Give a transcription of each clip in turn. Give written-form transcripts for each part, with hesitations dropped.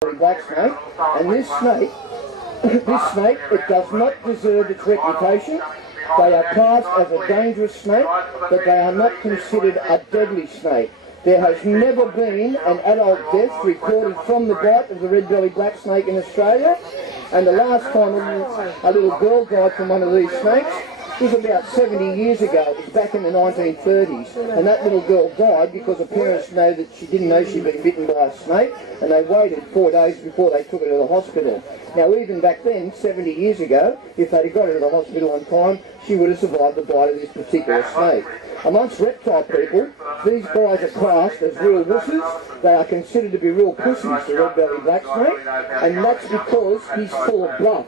black snake, and this snake, it does not deserve its reputation. They are classed as a dangerous snake, but they are not considered a deadly snake. There has never been an adult death recorded from the bite of the red-bellied black snake in Australia, and the last time a little girl died from one of these snakes was about 70 years ago. It was back in the 1930s, and that little girl died because her parents know that she didn't know she'd been bitten by a snake, and they waited 4 days before they took her to the hospital. Now, even back then, 70 years ago, if they'd got her to the hospital on time, she would have survived the bite of this particular snake. Amongst reptile people, these guys are classed as real wusses. They are considered to be real pussies, the red-bellied black snake, and that's because he's full of bluff.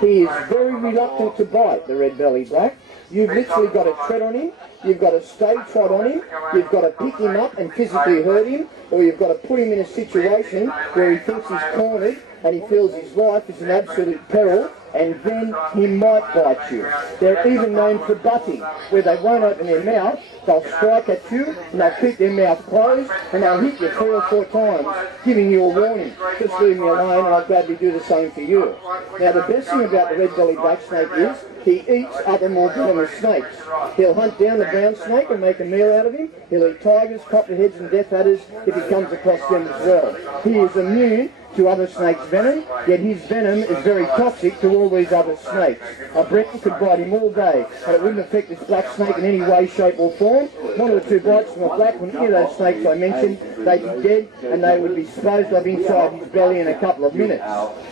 He is very reluctant to bite, the red-bellied black. You've literally got to tread on him, you've got to stay trod on him, you've got to pick him up and physically hurt him, or you've got to put him in a situation where he thinks he's cornered and he feels his life is in absolute peril, and then he might bite you. They're even known for butting, where they won't open their mouth, they'll strike at you, and they'll keep their mouth closed, and they'll hit you 3 or 4 times, giving you a warning. Just leave me alone, and I'll gladly do the same for you. Now, the best thing about the red-bellied black snake is he eats other more venomous snakes. He'll hunt down the brown snake and make a meal out of him. He'll eat tigers, copperheads, and death adders if he comes across them as well. He is immune to other snakes' venom, yet his venom is very toxic to all these other snakes. A Breton could bite him all day, and it wouldn't affect this black snake in any way, shape or form. 1 or 2 bites from a black one, any of those snakes I mentioned, they'd be dead, and they would be disposed of inside his belly in a couple of minutes.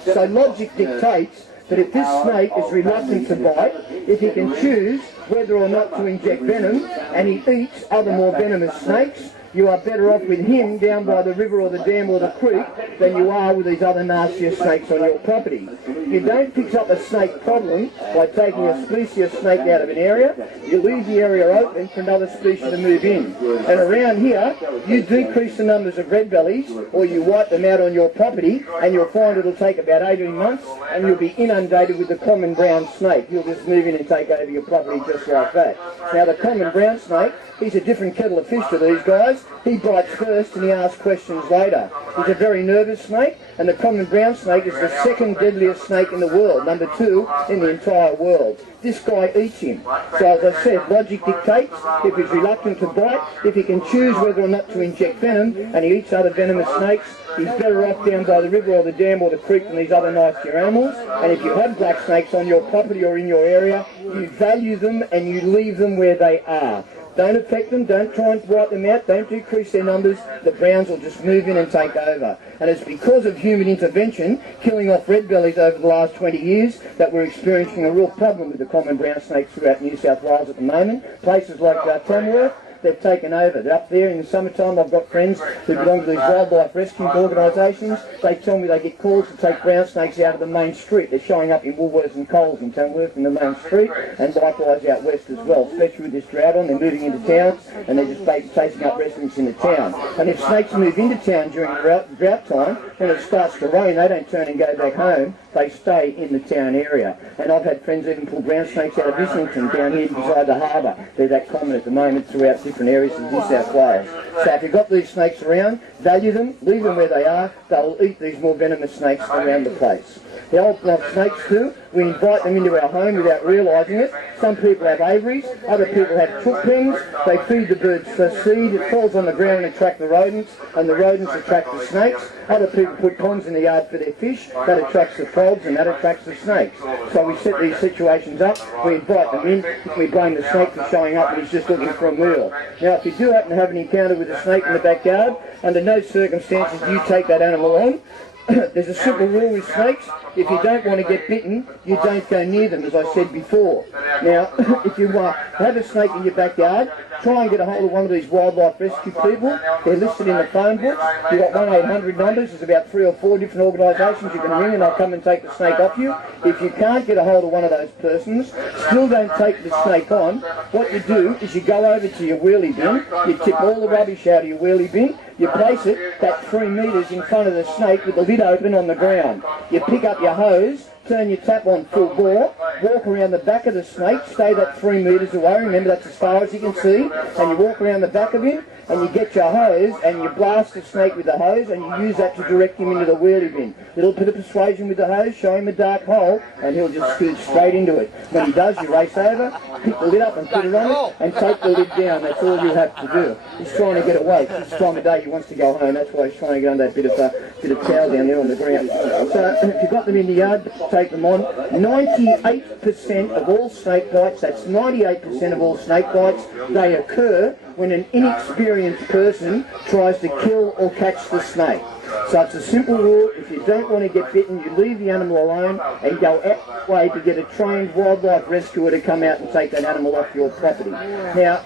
So logic dictates that if this snake is reluctant to bite, if he can choose whether or not to inject venom, and he eats other more venomous snakes, you are better off with him down by the river or the dam or the creek than you are with these other nastier snakes on your property. You don't fix up a snake problem by taking a species of snake out of an area. You leave the area open for another species to move in. And around here, you decrease the numbers of red bellies, or you wipe them out on your property, and you'll find it'll take about 18 months, and you'll be inundated with the common brown snake. You'll just move in and take over your property just like that. Now, the common brown snake, he's a different kettle of fish to these guys. He bites first and he asks questions later. He's a very nervous snake, and the common brown snake is the 2nd deadliest snake in the world, number 2 in the entire world. This guy eats him. So as I said, logic dictates if he's reluctant to bite, if he can choose whether or not to inject venom, and he eats other venomous snakes, he's better off down by the river or the dam or the creek than these other nastier animals. And if you have black snakes on your property or in your area, you value them and you leave them where they are. Don't affect them, don't try and wipe them out, don't decrease their numbers. The browns will just move in and take over. And it's because of human intervention, killing off red bellies over the last 20 years, that we're experiencing a real problem with the common brown snakes throughout New South Wales at the moment. Places like Tamworth, they've taken over. They're up there in the summertime. I've got friends who belong to these wildlife rescue organisations. They tell me they get calls to take brown snakes out of the main street. They're showing up in Woolworths and Coles in Tamworth in the main street, and likewise out west as well, especially with this drought on. They're moving into towns, and they're just chasing up residents in the town. And if snakes move into town during the drought time, when it starts to rain, they don't turn and go back home. They stay in the town area. And I've had friends even pull brown snakes out of Islington down here beside the harbour. They're that common at the moment throughout different areas of New South Wales. So if you've got these snakes around, value them, leave them where they are. They'll eat these more venomous snakes around the place. The old snakes too, we invite them into our home without realising it. Some people have aviaries, other people have chook pens. They feed the birds for seed, it falls on the ground and attracts the rodents, and the rodents attract the snakes. Other people put ponds in the yard for their fish, that attracts the frogs and that attracts the snakes. So we set these situations up, we invite them in, we blame the snake for showing up and he's just looking for a meal. Now if you do happen to have an encounter with a snake in the backyard, under no circumstances do you take that animal on. There's a simple rule with snakes. If you don't want to get bitten, you don't go near them, as I said before. Now, if you have a snake in your backyard, try and get a hold of one of these wildlife rescue people. They're listed in the phone book. You've got 1-800 numbers. There's about 3 or 4 different organisations you can ring and they'll come and take the snake off you. If you can't get a hold of one of those persons, still don't take the snake on. What you do is you go over to your wheelie bin, you tip all the rubbish out of your wheelie bin, you place it that 3 metres in front of the snake with the lid open on the ground. You pick up your hose, turn your tap on full bore, walk around the back of the snake, stay that 3 metres away, remember that's as far as you can see, and you walk around the back of him, and you get your hose, and you blast the snake with the hose, and you use that to direct him into the wheelie bin. Little bit of persuasion with the hose, show him a dark hole, and he'll just scoot straight into it. When he does, you race over, pick the lid up and put it on it, and take the lid down. That's all you have to do. He's trying to get away. It's this time of day he wants to go home. That's why he's trying to get under that bit of towel down there on the ground. So if you've got them in the yard, take them on. 98% of all snake bites, that's 98% of all snake bites, they occur when an inexperienced person tries to kill or catch the snake. So it's a simple rule: if you don't want to get bitten, you leave the animal alone and go out the way to get a trained wildlife rescuer to come out and take that animal off your property. Now,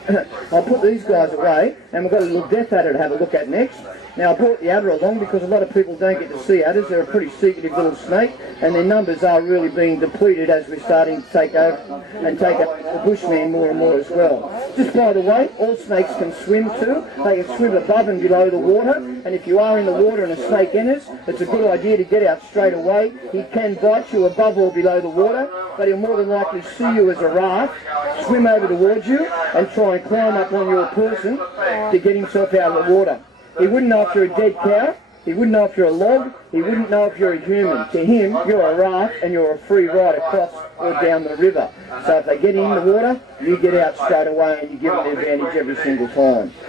I'll put these guys away, and we've got a little death adder to have a look at next. Now, I brought the adder along because a lot of people don't get to see adders. They're a pretty secretive little snake, and their numbers are really being depleted as we're starting to take over and take up the bushman more and more as well. Just by the way, all snakes can swim too. They can swim above and below the water, and if you are in the water and a snake enters, it's a good idea to get out straight away. He can bite you above or below the water, but he'll more than likely see you as a raft, swim over towards you, and try and climb up on your person to get himself out of the water. He wouldn't know if you're a dead cow, he wouldn't know if you're a log, he wouldn't know if you're a human. To him, you're a raft and you're a free ride across or down the river. So if they get in the water, you get out straight away and you give them the advantage every single time.